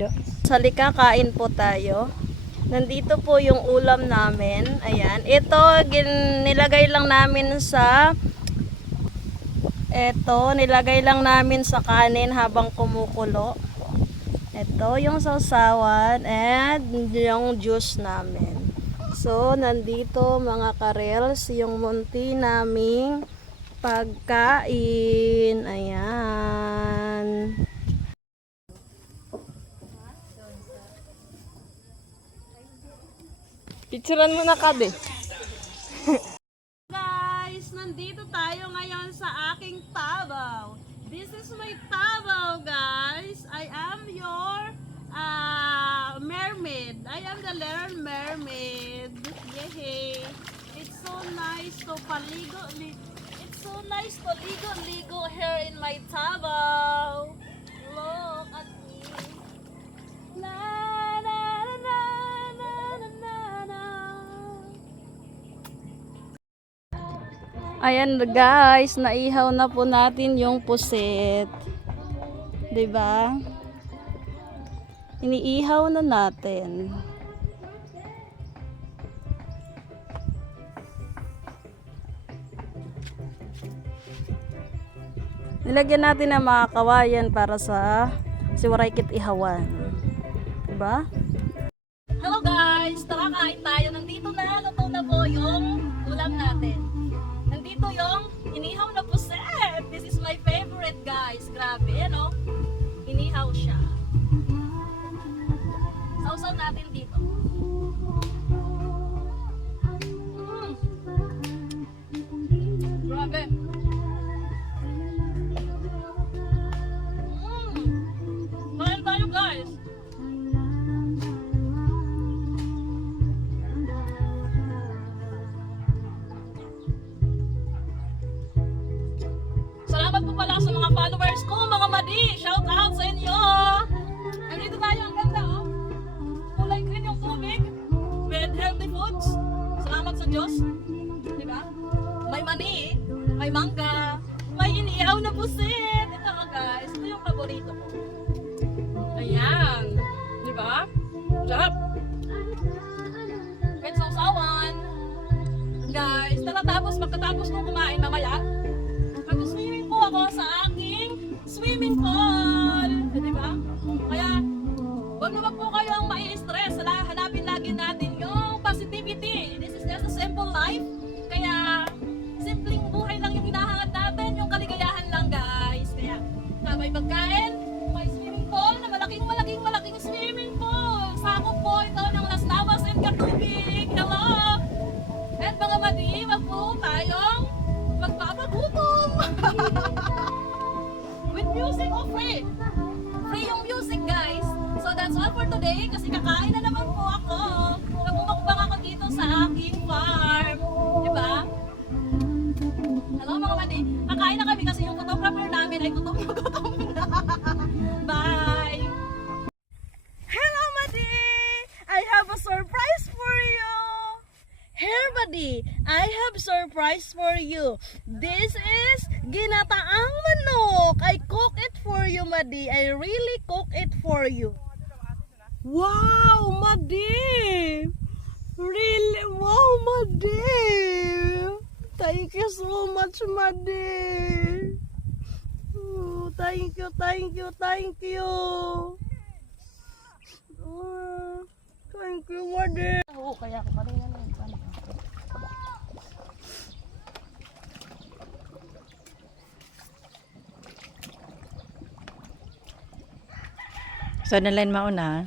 Halo. Halika, kain po tayo. Nandito po yung ulam namin. Ayan. Ito, nilagay lang namin sa kanin habang kumukulo. Ito yung sausawan and yung juice namin. So, nandito mga karels, yung munti naming pagkain. Ayan. Picturean mo na Kabe. Guys, nandito tayo ngayon sa aking tabaw. This is my tabaw, guys. I am your mermaid. I am the little mermaid. Yay! It's so nice to paligo. It's so nice to ligo here in my tabaw. Look at me. La la la la la la la. Ayan guys, naihaw na po natin yung pusit. 'Di ba? Iniihaw na natin. Nilagyan natin ng mga kawayan para sa siwaraykit ihawan. 'Di ba? Hello guys, tara kain tayo. Nandito na, luto na po yung ulam natin. Nandito yung inihaw na puset. This is my favorite guys. Grabe, ano? Inihaw siya. Sausaw natin dito. Grabe. Kain tayo guys. Salamat po pala sa mga followers ko, mga madi. Shout out sa inyo. Nandito tayo, ang ganda oh. Kulay green yung tubig with healthy foods. Salamat sa Diyos. Diba? May mani, may mangga, may inihaw na pusit. Ito guys, ito yung paborito ko. Ayan. Diba? Sarap. With sausawan. Guys, pagkatapos kong kumain mamaya, mag-swimming po ako sa aking swimming pool. Diba? Kaya, huwag naman po kayong mai-stress. Hanapin lagi natin yung positivity. This is just a simple life. Kaya, simpleng buhay lang yung hinahangad natin. Yung kaligayahan lang, guys. Kaya, may pagkain, may swimming pool na malaking swimming pool. Sakop po ito ng Las Navas and Katubig. Hello! At mga madi, wag po tayong magpapagutom. With music o free. Free yung music guys. So that's all for today kasi kakain na naman po ako. Nagmumukbang ako dito sa aking farm. Diba? Hello mga madi. Kakain na kami kasi yung photographer namin ay gutom na. Bye! Hello madi! I have a surprise for you! Here, buddy, I have surprise for you. This is ginataang manok. I cook it for you, Madi. I really cook it for you. Wow, Madi! Really? Wow, Madi! Thank you so much, Madi. Oh, thank you. Thank you, Madi. Oh, kaya ako kanina na yung paano. So, nalan mauna.